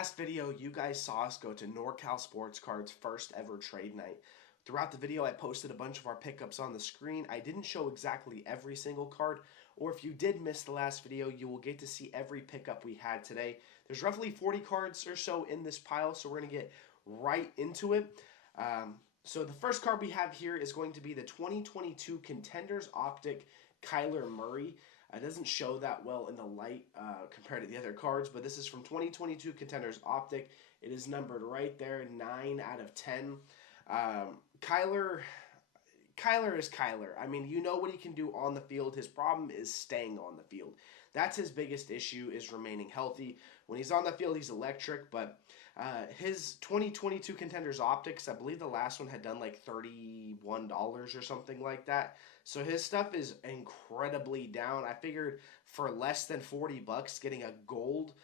last video, you guys saw us go to Norcal Sports Cards' first ever trade night. Throughout the video, I posted a bunch of our pickups on the screen. I didn't show exactly every single card, or if you did miss the last video, you will get to see every pickup we had today. There's roughly 40 cards or so in this pile, so we're going to get right into it. So the first card we have here is going to be the 2022 Contenders Optic Kyler Murray. It doesn't show that well in the light compared to the other cards, but this is from 2022 Contenders Optic. It is numbered right there, 9 out of 10. Kyler is Kyler. I mean, you know what he can do on the field. His problem is staying on the field. That's his biggest issue, is remaining healthy. When he's on the field, he's electric, but his 2022 Contenders Optics, I believe the last one had done like $31 or something like that. So his stuff is incredibly down. I figured for less than 40 bucks, getting a gold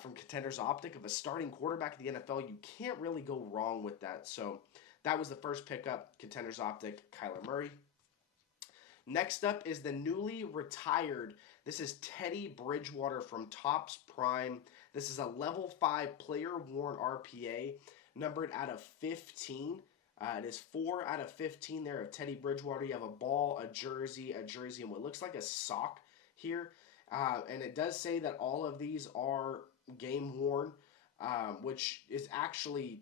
from Contenders Optic of a starting quarterback in the NFL, you can't really go wrong with that. So that was the first pickup, Contenders Optic, Kyler Murray. Next up is the newly retired, this is Teddy Bridgewater from Topps Prime. This is a level 5 player-worn RPA, numbered out of 15. It is 4 out of 15 there of Teddy Bridgewater. You have a ball, a jersey, and what looks like a sock here. And it does say that all of these are game-worn, which is actually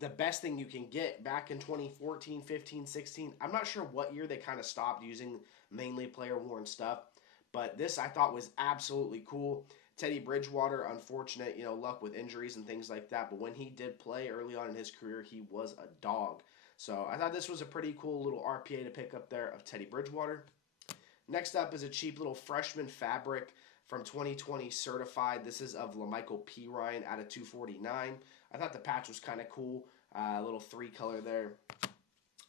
the best thing you can get. Back in 2014, 15, 16. I'm not sure what year they kind of stopped using mainly player-worn stuff, but this I thought was absolutely cool. Teddy Bridgewater, unfortunate, luck with injuries and things like that, but when he did play early on in his career, he was a dog. So I thought this was a pretty cool little RPA to pick up there of Teddy Bridgewater. Next up is a cheap little freshman fabric from 2020 certified. This is of LaMichael P. Ryan out of 249. I thought the patch was kind of cool. A little 3-color there.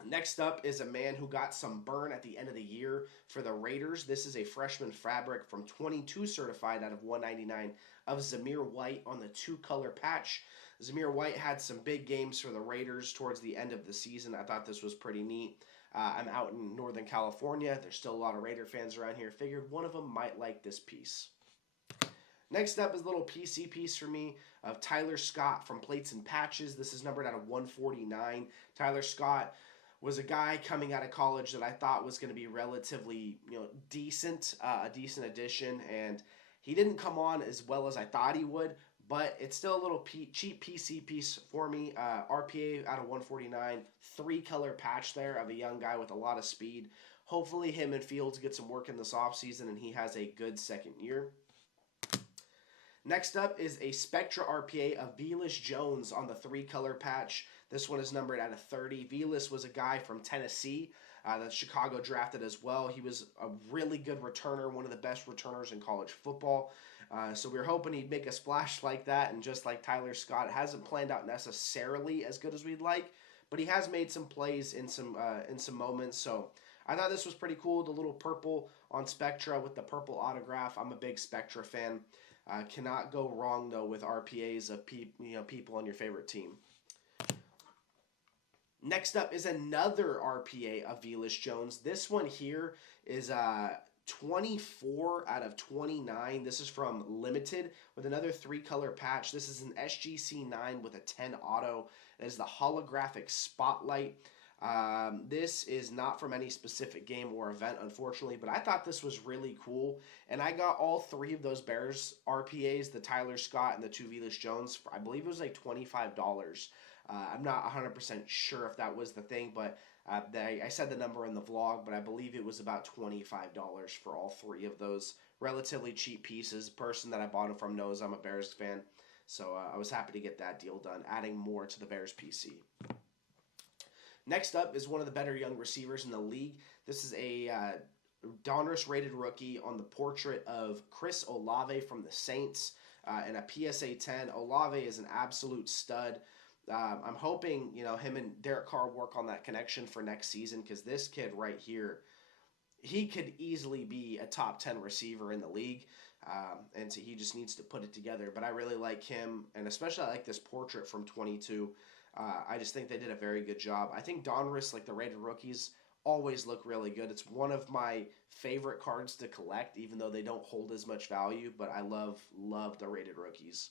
Next up is a man who got some burn at the end of the year for the Raiders. This is a freshman fabric from 22 certified out of 199 of Zamir White on the 2-color patch. Zamir White had some big games for the Raiders towards the end of the season. I thought this was pretty neat. I'm out in Northern California. There's still a lot of Raider fans around here. Figured one of them might like this piece. Next up is a little PC piece for me of Tyler Scott from Plates and Patches. This is numbered out of 149. Tyler Scott was a guy coming out of college that I thought was going to be relatively, decent, a decent addition, and he didn't come on as well as I thought he would, but it's still a little cheap PC piece for me. RPA out of 149, 3-color patch there of a young guy with a lot of speed. Hopefully him and Fields get some work in this offseason and he has a good second year. Next up is a Spectra RPA of Velus Jones on the 3-color patch. This one is numbered out of 30. Velus was a guy from Tennessee that Chicago drafted as well. He was a really good returner, one of the best returners in college football. So we were hoping he'd make a splash like that, and just like Tyler Scott, it hasn't planned out necessarily as good as we'd like, but he has made some plays in some moments. So I thought this was pretty cool. The little purple on Spectra with the purple autograph. I'm a big Spectra fan. Cannot go wrong though with RPAs of people on your favorite team. Next up is another RPA of Velus Jones. This one here is 24 out of 29. This is from Limited with another 3-color patch. This is an SGC 9 with a 10 auto. It is the holographic spotlight. This is not from any specific game or event, unfortunately, but I thought this was really cool, and I got all 3 of those Bears RPAs, the Tyler Scott and the 2 Velus Jones, for, I believe it was like $25. I'm not 100% sure if that was the thing, but I said the number in the vlog, but I believe it was about $25 for all 3 of those relatively cheap pieces. The person that I bought them from knows I'm a Bears fan, so I was happy to get that deal done, adding more to the Bears PC. Next up is one of the better young receivers in the league. This is a Donruss rated rookie on the portrait of Chris Olave from the Saints and a PSA 10. Olave is an absolute stud. I'm hoping, him and Derek Carr work on that connection for next season, because this kid right here, he could easily be a top 10 receiver in the league, and so he just needs to put it together. But I really like him, and especially I like this portrait from 22. I just think they did a very good job. I think Donruss, like the rated rookies, always look really good. It's one of my favorite cards to collect, even though they don't hold as much value, but I love the rated rookies.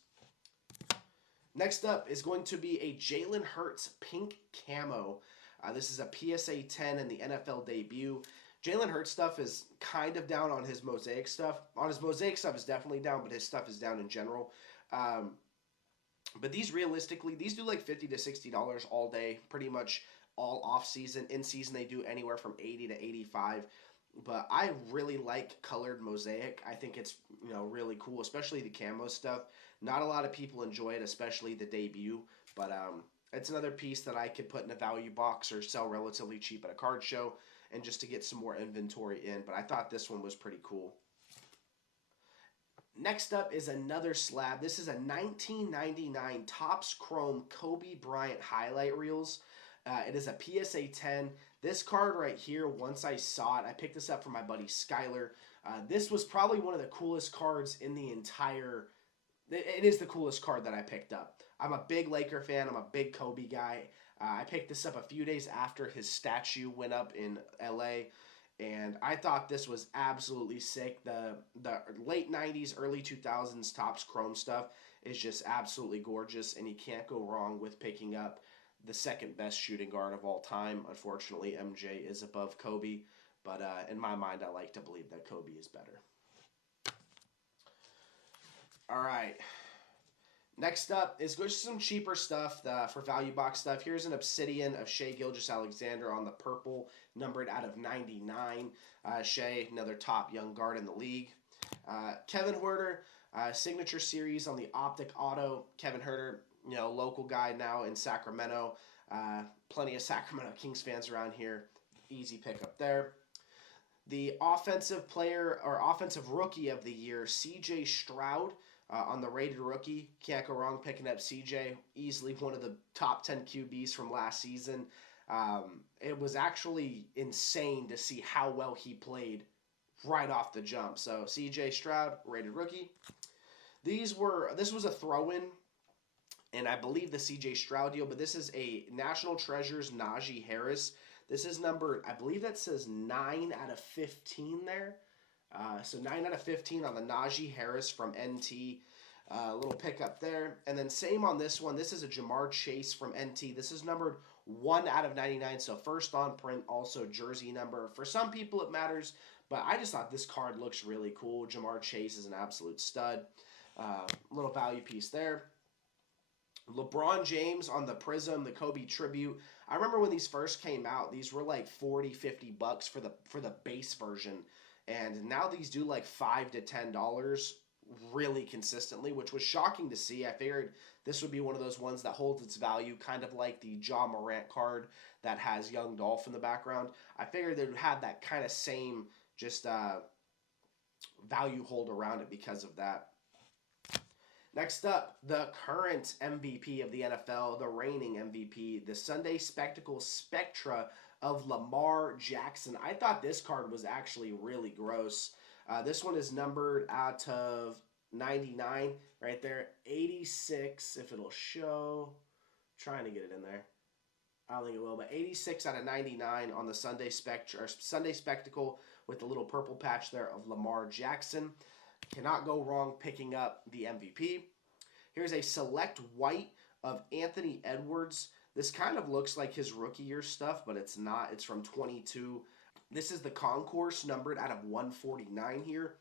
Next up is going to be a Jalen Hurts pink camo. This is a PSA 10 in the NFL debut. Jalen Hurts stuff is kind of down on his mosaic stuff. On his mosaic stuff is definitely down, but his stuff is down in general. But these realistically, these do like $50 to $60 all day, pretty much all off season. In season, they do anywhere from $80 to $85. But I really like colored mosaic. I think it's really cool, especially the camo stuff. Not a lot of people enjoy it, especially the debut. But it's another piece that I could put in a value box or sell relatively cheap at a card show, and just to get some more inventory in. But I thought this one was pretty cool. Next up is another slab. This is a 1999 Topps Chrome Kobe Bryant highlight reels. It is a PSA 10. This card right here, once I saw it, I picked this up from my buddy Skyler. This was probably one of the coolest cards in the entire... It is the coolest card that I picked up. I'm a big Laker fan. I'm a big Kobe guy. I picked this up a few days after his statue went up in LA, and I thought this was absolutely sick. The late 90s, early 2000s Topps Chrome stuff is just absolutely gorgeous, and you can't go wrong with picking up the second best shooting guard of all time. Unfortunately, MJ is above Kobe, but in my mind, I like to believe that Kobe is better. All right. Next up is just some cheaper stuff for value box stuff. Here's an Obsidian of Shai Gilgeous-Alexander on the purple, numbered out of 99. Shai, another top young guard in the league. Kevin Huerter, signature series on the Optic Auto. Kevin Huerter, local guy now in Sacramento. Plenty of Sacramento Kings fans around here. Easy pickup there. The offensive player or offensive rookie of the year, C.J. Stroud. On the rated rookie, can't go wrong picking up CJ. Easily one of the top 10 QBs from last season. It was actually insane to see how well he played right off the jump. So CJ Stroud, rated rookie. This was a throw-in, and I believe the CJ Stroud deal, but this is a National Treasures Najee Harris. This is numbered, I believe that says 9 out of 15 there. So 9 out of 15 on the Najee Harris from NT. Little pickup there. And then same on this one. This is a Jamar Chase from NT. This is numbered 1 out of 99. So first on print, also jersey number. For some people it matters, but I just thought this card looks really cool. Jamar Chase is an absolute stud. Little value piece there. LeBron James on the Prism, the Kobe Tribute. I remember when these first came out, these were like $40-$50 for the base version. And now these do like $5 to $10 really consistently, which was shocking to see. I figured this would be one of those ones that holds its value, kind of like the Ja Morant card that has Young Dolph in the background. I figured they would have that kind of same just value hold around it because of that. Next up, the current MVP of the NFL, the reigning MVP, the Sunday Spectacle Spectra of Lamar Jackson. I thought this card was actually really gross. This one is numbered out of 99 right there. 86, if it'll show. Trying to get it in there. I don't think it will, but 86 out of 99 on the Sunday Spectacle with the little purple patch there of Lamar Jackson. Cannot go wrong picking up the MVP. Here's a select white of Anthony Edwards. This kind of looks like his rookie year stuff, but it's not. It's from 22. This is the concourse numbered out of 149 here.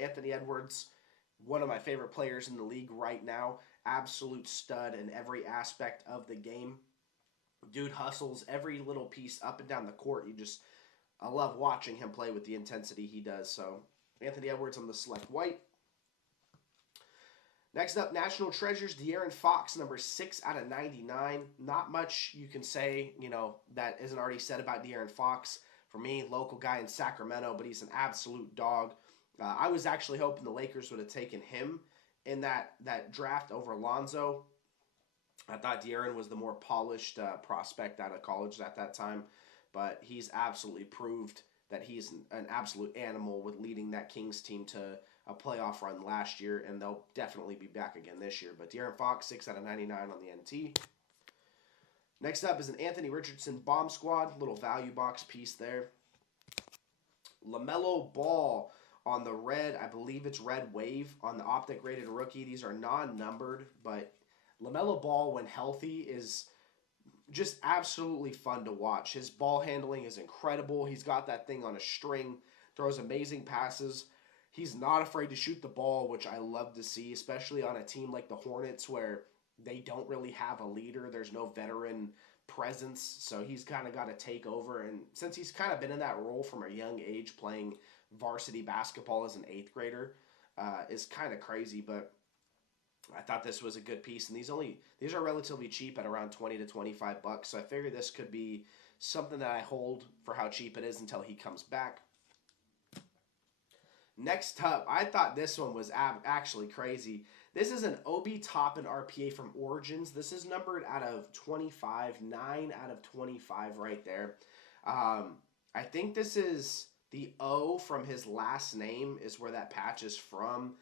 Anthony Edwards, one of my favorite players in the league right now. Absolute stud in every aspect of the game. Dude hustles every little piece up and down the court. I love watching him play with the intensity he does. So Anthony Edwards on the select white. Next up, National Treasures, De'Aaron Fox, number 6 out of 99. Not much you can say, that isn't already said about De'Aaron Fox. For me, local guy in Sacramento, but he's an absolute dog. I was actually hoping the Lakers would have taken him in that draft over Lonzo. I thought De'Aaron was the more polished prospect out of college at that time, but he's absolutely proved that he's an absolute animal with leading that Kings team to a playoff run last year, and they'll definitely be back again this year. But De'Aaron Fox, 6 out of 99 on the NT. Next up is an Anthony Richardson Bomb Squad, little value box piece there. LaMelo Ball on the red, I believe it's Red Wave on the Optic rated rookie. These are non-numbered, but LaMelo Ball, when healthy, is just absolutely fun to watch. His ball handling is incredible. He's got that thing on a string, throws amazing passes. He's not afraid to shoot the ball, which I love to see, especially on a team like the Hornets where they don't really have a leader. There's no veteran presence, so he's kind of got to take over. And since he's kind of been in that role from a young age, playing varsity basketball as an 8th grader, is kind of crazy. But I thought this was a good piece, and these are relatively cheap at around 20 to 25 bucks. So I figured this could be something that I hold for how cheap it is until he comes back. Next up, I thought this one was actually crazy. This is an Obi Toppin RPA from Origins. This is numbered out of 25, 9 out of 25 right there. I think this is the O from his last name is where that patch is from.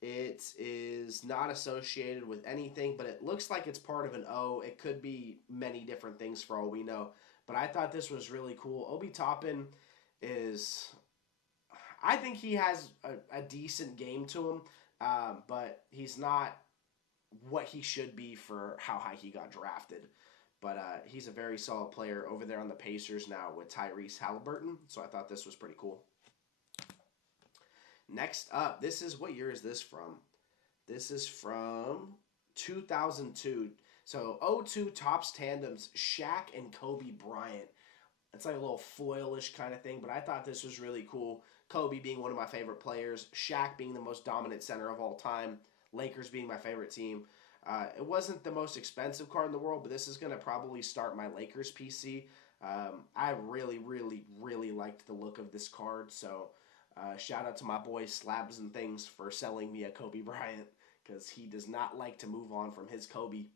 It is not associated with anything, but it looks like it's part of an O. It could be many different things for all we know. But I thought this was really cool. Obi Toppin is... I think he has a decent game to him, but he's not what he should be for how high he got drafted. But he's a very solid player over there on the Pacers now with Tyrese Halliburton, so I thought this was pretty cool. Next up, what year is this from? This is from 2002. So 02 Topps Tandems, Shaq and Kobe Bryant. It's like a little foilish kind of thing, but I thought this was really cool. Kobe being one of my favorite players, Shaq being the most dominant center of all time, Lakers being my favorite team. It wasn't the most expensive card in the world, but this is going to probably start my Lakers PC. I really, really, really liked the look of this card, so shout out to my boy Slabs and Things for selling me a Kobe Bryant, because he does not like to move on from his Kobe.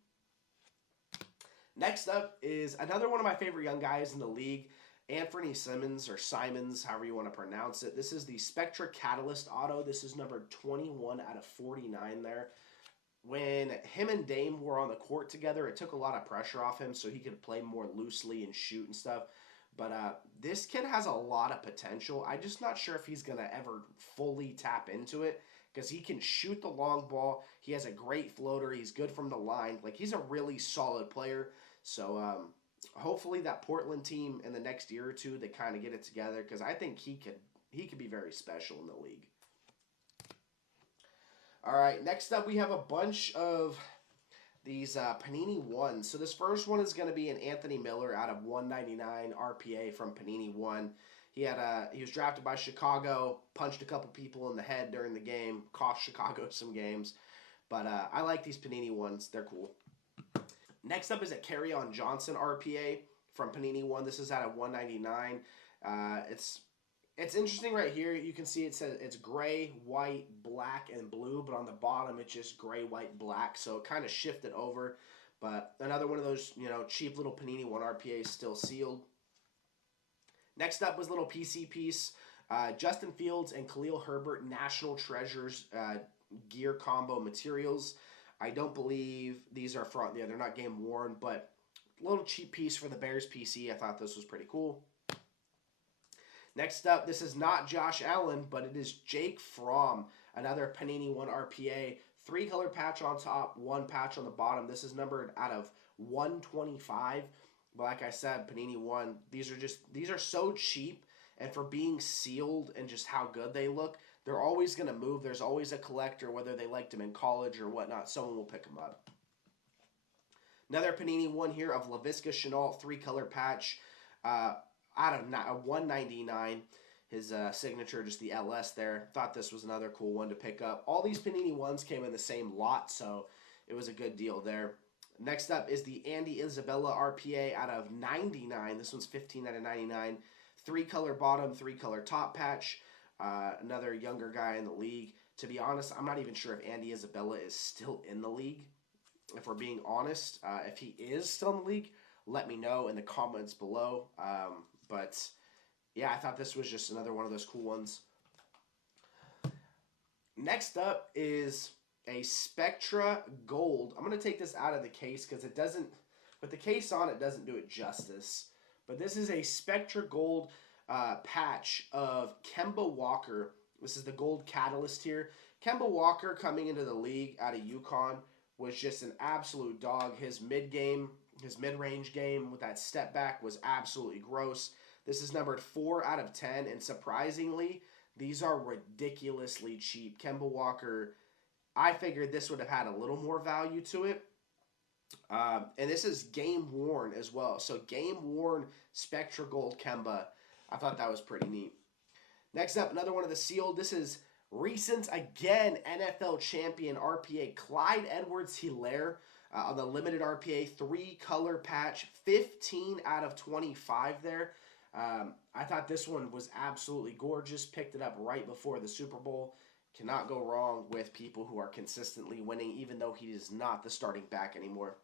Next up is another one of my favorite young guys in the league, Anthony Simmons, or Simons, however you want to pronounce it. This is the Spectra Catalyst Auto. This is number 21 out of 49 there. When him and Dame were on the court together, it took a lot of pressure off him so he could play more loosely and shoot and stuff. But this kid has a lot of potential. I'm just not sure if he's going to ever fully tap into it, because he can shoot the long ball. He has a great floater. He's good from the line. Like, he's a really solid player. So, hopefully that Portland team in the next year or two, they kind of get it together, because I think he could be very special in the league. All right, next up we have a bunch of these Panini 1s. So this first one is going to be an Anthony Miller out of 199 RPA from Panini 1. He was drafted by Chicago, punched a couple people in the head during the game, cost Chicago some games. But I like these Panini 1s. They're cool. Next up is a Kerryon Johnson RPA from Panini 1. This is out of 199. It's interesting right here. You can see it says it's gray, white, black, and blue, but on the bottom it's just gray, white, black. So it kind of shifted over. But another one of those, cheap little Panini 1 RPAs, still sealed. Next up was a little PC piece. Justin Fields and Khalil Herbert National Treasures gear combo materials. I don't believe these are they're not game worn, but a little cheap piece for the Bears PC. I thought this was pretty cool. Next up, this is not Josh Allen, but it is Jake Fromm, another Panini 1 RPA. 3-color patch on top, 1 patch on the bottom. This is numbered out of 125. But like I said, Panini 1, these are so cheap, and for being sealed and just how good they look, they're always going to move. There's always a collector, whether they liked them in college or whatnot. Someone will pick them up. Another Panini 1 here of Laviska Shenault, 3-color patch out of 199. His signature, just the LS there. Thought this was another cool one to pick up. All these Panini 1s came in the same lot, so it was a good deal there. Next up is the Andy Isabella RPA out of 99. This one's 15 out of 99. 3-color bottom, 3-color top patch. Another younger guy in the league. To be honest, I'm not even sure if Andy Isabella is still in the league. If we're being honest, if he is still in the league, let me know in the comments below. But yeah, I thought this was just another one of those cool ones. Next up is a Spectra Gold. I'm going to take this out of the case because it doesn't, with the case on, it doesn't do it justice. But this is a Spectra Gold patch of Kemba Walker. This is the gold catalyst here. Kemba Walker coming into the league out of UConn. was just an absolute dog. His mid-range game with that step back was absolutely gross. This is numbered 4 out of 10, and surprisingly, these are ridiculously cheap. Kemba Walker, I figured this would have had a little more value to it. And this is game worn as well. So game worn Spectra Gold Kemba. I thought that was pretty neat. Next up, another one of the sealed. This is recent, again, NFL champion RPA Clyde Edwards-Helaire on the limited RPA 3-color patch. 15 out of 25 there. I thought this one was absolutely gorgeous. Picked it up right before the Super Bowl. Cannot go wrong with people who are consistently winning, even though he is not the starting back anymore.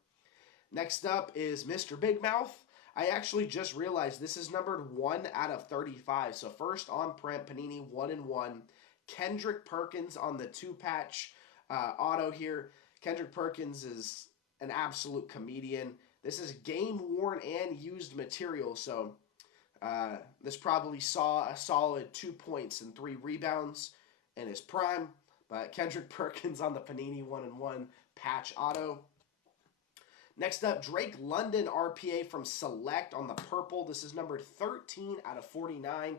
Next up is Mr. Big Mouth. I actually just realized this is numbered 1 out of 35. So first on print, Panini 1-1. Kendrick Perkins on the 2-patch auto here. Kendrick Perkins is an absolute comedian. This is game worn and used material, so this probably saw a solid 2 points and 3 rebounds in his prime. But Kendrick Perkins on the Panini 1-1 patch auto. Next up, Drake London RPA from Select on the purple. This is numbered 13 out of 49.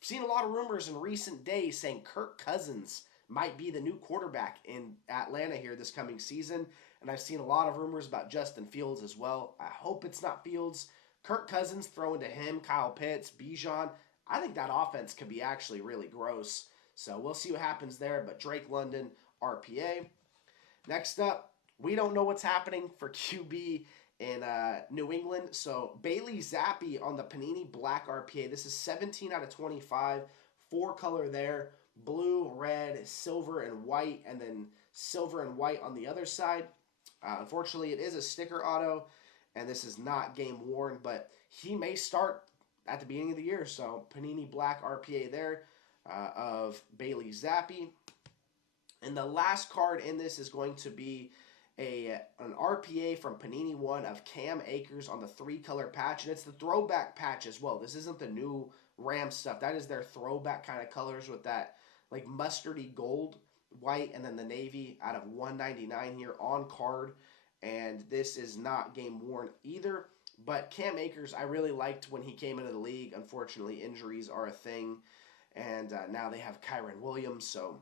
Seen a lot of rumors in recent days saying Kirk Cousins might be the new quarterback in Atlanta here this coming season. And I've seen a lot of rumors about Justin Fields as well. I hope it's not Fields. Kirk Cousins throwing to him, Kyle Pitts, Bijan. I think that offense could be actually really gross. So we'll see what happens there. But Drake London, RPA. Next up, we don't know what's happening for QB in New England. So Bailey Zappi on the Panini Black RPA. This is 17 out of 25. 4-color there. Blue, red, silver, and white. And then silver and white on the other side. Unfortunately, it is a sticker auto. And this is not game worn. But he may start at the beginning of the year. So Panini Black RPA there of Bailey Zappi. And the last card in this is going to be an RPA from Panini 1 of Cam Akers on the 3-color patch. And it's the throwback patch as well. This isn't the new Rams stuff. That is their throwback kind of colors with that like mustardy gold, white, and then the navy out of 199 here on card. And this is not game worn either. But Cam Akers, I really liked when he came into the league. Unfortunately, injuries are a thing. And now they have Kyron Williams, so...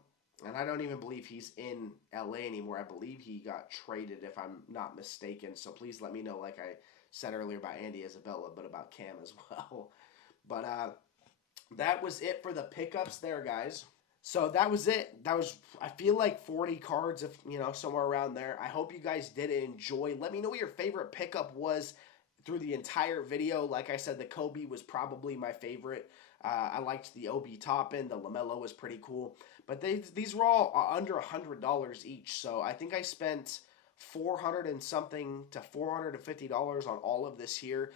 And I don't even believe he's in LA anymore. I believe he got traded, if I'm not mistaken. So please let me know, like I said earlier about Andy Isabella, but about Cam as well. But that was it for the pickups there, guys. So that was it. That was, I feel like 40 cards, if somewhere around there. I hope you guys did enjoy. Let me know what your favorite pickup was through the entire video. Like I said, the Kobe was probably my favorite. I liked the Obi Toppin. The LaMelo was pretty cool. But these were all under $100 each. So I think I spent $400 and something to $450 on all of this here.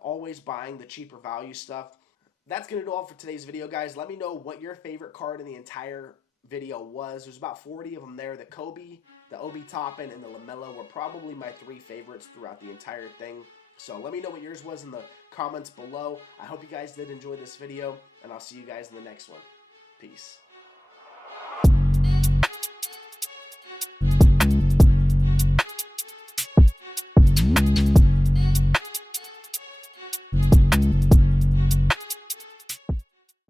Always buying the cheaper value stuff. That's going to do all for today's video, guys. Let me know what your favorite card in the entire video was. There's about 40 of them there. The Kobe, the Obi Toppin, and the LaMelo were probably my 3 favorites throughout the entire thing. So let me know what yours was in the comments below. I hope you guys did enjoy this video, and I'll see you guys in the next one. Peace.